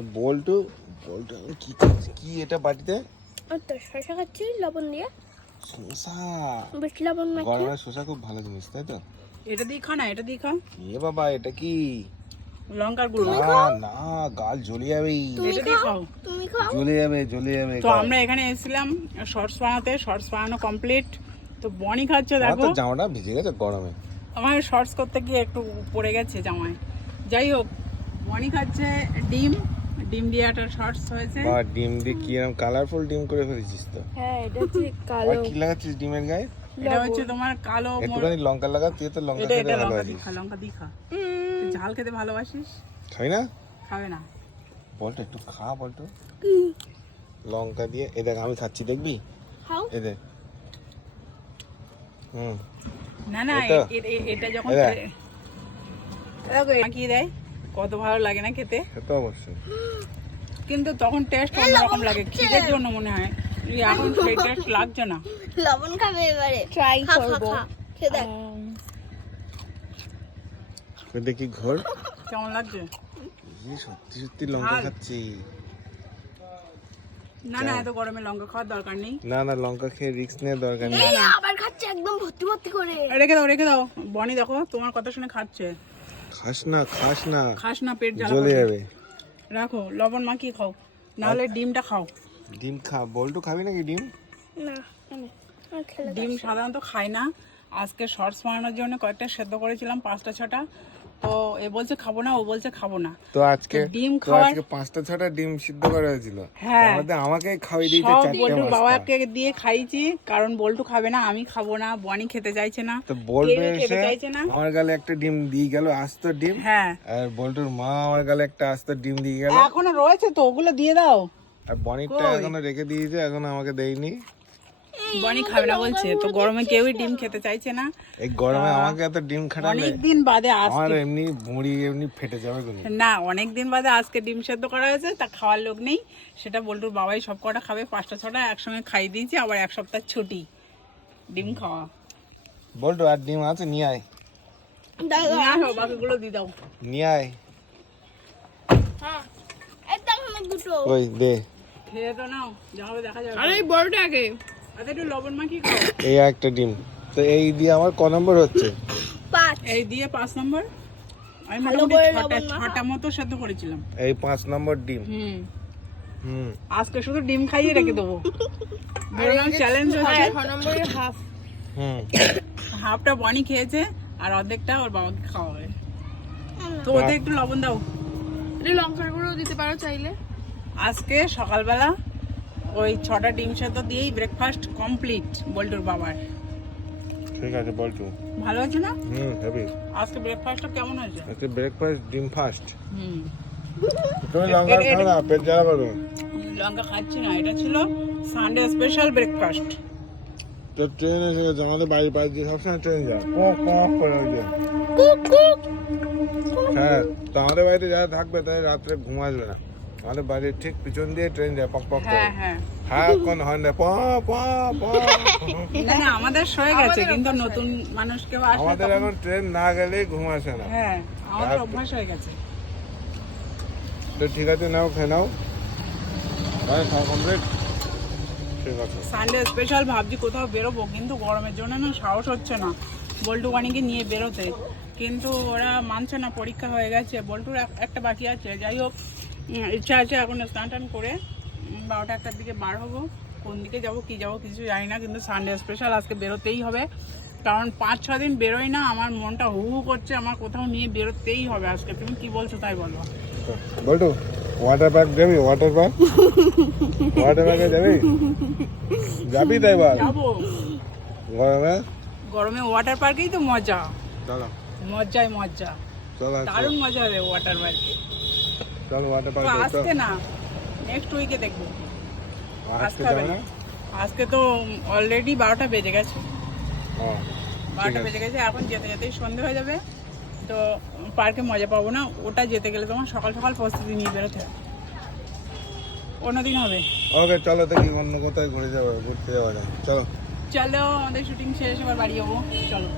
তো বল্টু কি কি এটা বাটিতে? তো শশা খাচ্ছি লবণ দিয়ে। শসা? বেশি লবণ মাখিয়ে গরমে শসা খুব ভালো জিনিস তাই তো? এটা দিয়ে খা না এটা দিয়ে খা এ বাবা এটা কি? লঙ্কার গুঁড়ো। না না গাল জ্বলে যাবে। এটা দিয়ে খাও খাও। তুমি খাও। জ্বলে যাবে জ্বলে যাবে তো আমরা এখানে এসেছিলাম শর্টস বানাতে শর্টস বানানো কমপ্লিট তো বনি খাচ্ছে দেখো। জামাটা ভিজে গেছে গরমে। আমার শর্টস করতে গিয়ে একটু পড়ে গেছে জামায়। যাই হোক বনি খাচ্ছে ডিম ডিম দিয়ে একটা শর্টস হয়েছে বা ডিম দিয়ে কি এরকম কালারফুল ডিম করে ফেলেছিস তো হ্যাঁ এটা হচ্ছে আর কি লাগাচ্ছিস ডিমের গায়ে এটা হচ্ছে তোমার কালো একটুখানি লঙ্কা লাগা তুই তো লঙ্কা খেতে ভালোবাসিস লঙ্কা দিয়ে খা উম, তুই ঝাল খেতে ভালোবাসিস খাই না খাবে না বলতো একটু খা বলতো লঙ্কা দিয়ে এ দেখ আমি খাচ্ছি দেখবি খাও এ দেখ হুম না না এটা? যখন? দেখো মাখিয়ে দেয় কত ভালো লাগে না খেতে? অবশ্যই। কিন্তু তখন টেস্ট অন্যরকম লাগে খিদের জন্য মনে হয়। এখন সেই টেস্ট লাগছে না। লবণ খাবে এবারে। ট্রাই করব। খেয়ে দেখি। ঘর। কেমন লাগছে? সত্যি সত্যি লঙ্কা খাচ্ছি। না না এত গরমে লঙ্কা খাওয়ার দরকার নেই। না না লঙ্কা খেয়ে রিস্ক নেওয়ার দরকার নেই। আবার খাচ্ছে একদম ভর্তি ভর্তি করে। রেখে দাও রেখে দাও। বনি দেখো তোমার কথা শুনে খাচ্ছে। খাস না খাস না। খাস না পেট জ্বালা জ্বলে যাবে। রাখো লবণ মাখিয়ে খাও। নাহলে ডিমটা খাও। ডিম খা বল্টু খাবি নাকি ডিম? না ডিম সাধারণত খাই না। আজকে শর্টস বানানোর জন্য কয়েকটা সেদ্ধ করেছিলাম পাঁচটা ছটা। তো এ বলছে খাব না ও বলছে খাব না। তো আজকে ডিম তো খাওয়ার- আজকে পাঁচটা ছটা ডিম সিদ্ধ করা হয়েছিল। হ্যাঁ। আমাদের আমাকে খাওয়াই দিয়েছে চারটে বল্টুর বাবাকে দিয়ে খাইছি কারণ বল্টু খাবে না আমি খাব না বনি খেতে চাইছে না। তো বল্টু খেতে এসে আমার গালে একটা ডিম দিয়ে গেল আস্ত ডিম। হ্যাঁ। আর বল্টুর মা আমার গালে একটা আস্ত ডিম দিয়ে গেল। এখনও রয়েছে তো ওগুলো দিয়ে দাও। আর বনিটা এখনও রেখে দিয়েছে এখন আমাকে দেয়নি। বনি খাবে না বলছে। তো গরমে কেউই ডিম খেতে চাইছে না। এই গরমে আমাকে এত ডিম খাটালে অনেকদিন বাদে আজ আমার এমনি মুড়ি এমনি ফেটে যাবে কোনো না অনেক দিন বাদে আজকে ডিম সেদ্ধ করা হয়েছে তা খাওয়ার লোক নেই। সেটা বল্টুর বাবাই সব কটা খাবে পাঁচটা ছটা একসঙ্গে খাই দিয়েছি আবার এক সপ্তাহ ছুটি। ডিম খাওয়া। বল্টু আর ডিম আছে? নিয়ে আয়। দাও নিয়ে আসো বাকিগুলো দিয়ে দাও। নিয়ে আয়। হ্যাঁ। দুটো। ওই দে। খেয়ে তো নাও যা হবে দেখা যাবে। আরে আচ্ছা এই একটা ডিম। তো এই দিয়ে আমার ক নম্বর হচ্ছে? এই দিয়ে পাঁচ নম্বর? আমি মোটামুটি ছটা মতো সেদ্ধ করেছিলাম। এই পাঁচ নম্বর ডিম। হুম। হুম। আজকে শুধু ডিম খাইয়ে রেখে দেবো। বললাম চ্যালেঞ্জ হচ্ছে। ছ নম্বরে হাফ। হুম। হাফটা বনি খেয়েছে আর অর্ধেকটা ওর বাবাকে খাওয়া হবে তো ওতে একটু লবণ দাও। এটা লঙ্কার গুঁড়ো দিতে পারো চাইলে। আজকে সকালবেলা ওই ছটা ডিম সেদ্ধ দিয়েই ব্রেকফাস্ট কমপ্লিট বল্টুর বাবার। ঠিক আছে বল্টু। ভালো হয়েছে না? হুম হেবি আজকে ব্রেকফাস্টটা কেমন হয়েছে? আজকে ব্রেকফাস্ট ডিম ফার্স্ট হুম। তুমি লঙ্কা খাও না? পেট জ্বালা করবে? লঙ্কা খাচ্ছি না এটা ছিল সানডে স্পেশাল ব্রেকফাস্ট তো ট্রেন এসে গেছে আমাদের বাড়ি পাশ দিয়ে সবসময় ট্রেন যায়। কক কক করে ওই যে। Cook cook. হ্যাঁ তো আমাদের বাড়িতে যারা থাকবে তাদের রাত্রে ঘুম আসবে না। আমাদের বাড়ির ঠিক পিছন দিয়ে ট্রেন যায় পক পক করে। হ্যাঁ। হ্যাঁ হ্যাঁ কোন হয় না প প প না না আমাদের সয়ে গেছে কিন্তু নতুন মানুষ কেউ আসলে আমাদের এখন ট্রেন না গেলে ঘুম আসে না। হ্যাঁ আমাদের অভ্যাস হয়ে গেছে। তো ঠিক আছে নাও খেয়ে নাও। ভাই খাওয়া কমপ্লিট ঠিক আছে। সানডে স্পেশাল ভাবছি কোথাও বেরোবো কিন্তু গরমের জন্য না সাহস হচ্ছে না বল্টু বানিকে নিয়ে বেরোতে। কিন্তু ওরা মানছে না পরীক্ষা হয়ে গেছে বল্টুর একটা বাকি আছে। যাই হোক ইচ্ছা আছে এখন স্নান টান করে বারোটা একটার দিকে বার হব। কোন দিকে যাব কি যাব কিছু জানি না কিন্তু সানডে স্পেশাল আজকে বেরোতেই হবে। কারণ পাঁচ ছ দিন বেরোই না আমার মনটা হু হু করছে আমার কোথাও নিয়ে বেরোতেই হবে আজকে। তুমি কি বলছো তাই বলো। বলটু ওয়াটার পার্ক যাবি ওয়াটার পার্ক ওয়াটার পার্কে যাবি? যাবি তাই বল যাব। গরমে? গরমে ওয়াটার পার্কেই তো মজা। চলো। মজাই মজা। দারুণ মজা হবে ওয়াটার পার্কে চলো ওয়াটার পার্কে আজকে না নেক্সট উইকে দেখব। আজকে যাবে না? আজকে তো অলরেডি বারোটা বেজে গেছে। বারোটা বেজে গেছে এখন যেতে যেতেই সন্ধে হয়ে যাবে। তো পার্কে মজা পাবো না ওটা যেতে গেলে তোমার সকাল সকাল প্রস্তুতি নিয়ে বেরোতে হবে। অন্যদিন হবে। ওকে চলো দেখি অন্য কোথায় ঘুরে যাব ঘুরতে যাওয়া চলো। চলো আমাদের শুটিং শেষ এবার বাড়ি যাব। চলো।